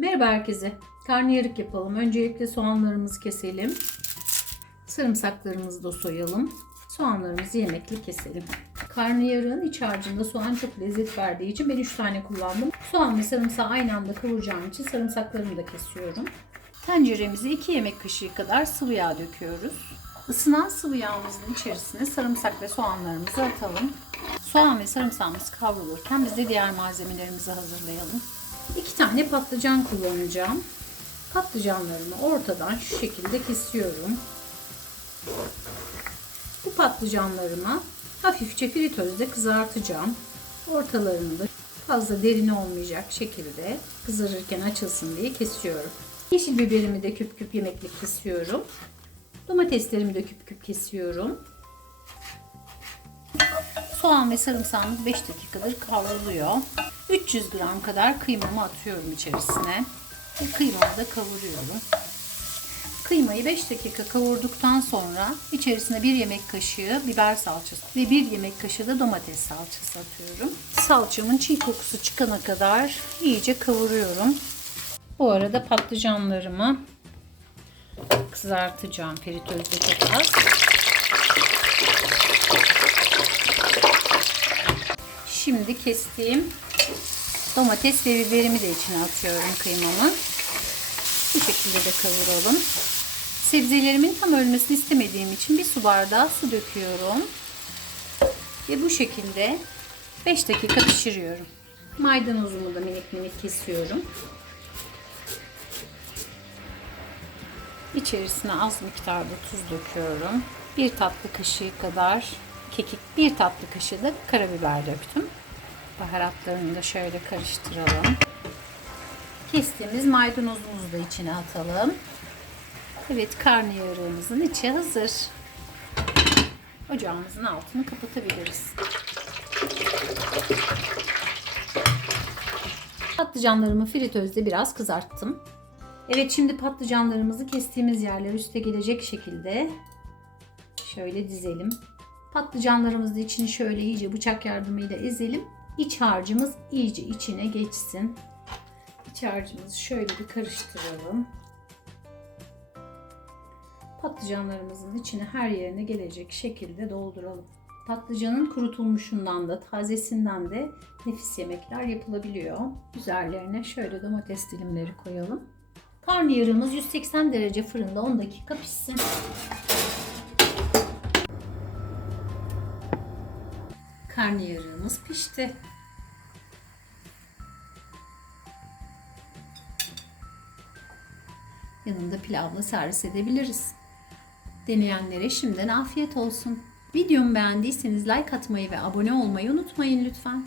Merhaba herkese. Karnıyarık yapalım. Öncelikle soğanlarımızı keselim. Sarımsaklarımızı da soyalım. Soğanlarımızı yemekli keselim. Karnıyarığın iç harcında soğan çok lezzet verdiği için ben 3 tane kullandım. Soğan ve sarımsağı aynı anda kavuracağım için sarımsaklarımı da kesiyorum. Tenceremize 2 yemek kaşığı kadar sıvı yağ döküyoruz. Isınan sıvı yağımızın içerisine sarımsak ve soğanlarımızı atalım. Soğan ve sarımsağımız kavrulurken biz de diğer malzemelerimizi hazırlayalım. Tane patlıcan kullanacağım. Patlıcanlarımı ortadan şu şekilde kesiyorum. Bu patlıcanlarımı hafifçe fritözde kızartacağım. Ortalarını da fazla derin olmayacak şekilde kızarırken açılsın diye kesiyorum. Yeşil biberimi de küp küp yemeklik kesiyorum. Domateslerimi de küp küp kesiyorum. Soğan ve sarımsağımız 5 dakikadır kavruluyor. 300 gram kadar kıymamı atıyorum içerisine. Ve kıymamı da kavuruyorum. Kıymayı 5 dakika kavurduktan sonra içerisine 1 yemek kaşığı biber salçası ve 1 yemek kaşığı da domates salçası atıyorum. Salçamın çiğ kokusu çıkana kadar iyice kavuruyorum. Bu arada patlıcanlarımı kızartacağım fritözde çok az. Şimdi kestiğim domates ve biberimi de içine atıyorum kıymamı. Bu şekilde de kavuralım. Sebzelerimin tam ölmesini istemediğim için bir su bardağı su döküyorum. Ve bu şekilde 5 dakika pişiriyorum. Maydanozumu da minik minik kesiyorum. İçerisine az miktarda tuz döküyorum. Bir tatlı kaşığı kadar kekik, bir tatlı kaşığı da karabiber döktüm. Baharatlarını da şöyle karıştıralım. Kestiğimiz maydanozumuzu da içine atalım. Evet karnıyarığımızın içi hazır. Ocağımızın altını kapatabiliriz. Patlıcanlarımı fritözde biraz kızarttım. Evet şimdi patlıcanlarımızı kestiğimiz yerler üste gelecek şekilde şöyle dizelim. Patlıcanlarımızı da içini şöyle iyice bıçak yardımıyla ezelim. İç harcımız iyice içine geçsin. İç harcımızı şöyle bir karıştıralım. Patlıcanlarımızın içine her yerine gelecek şekilde dolduralım. Patlıcanın kurutulmuşundan da tazesinden de nefis yemekler yapılabiliyor. Üzerlerine şöyle domates dilimleri koyalım. Karnıyarığımız 180 derece fırında 10 dakika pişsin. Karnıyarığımız pişti. Yanında pilavla servis edebiliriz. Deneyenlere şimdiden afiyet olsun. Videomu beğendiyseniz like atmayı ve abone olmayı unutmayın lütfen.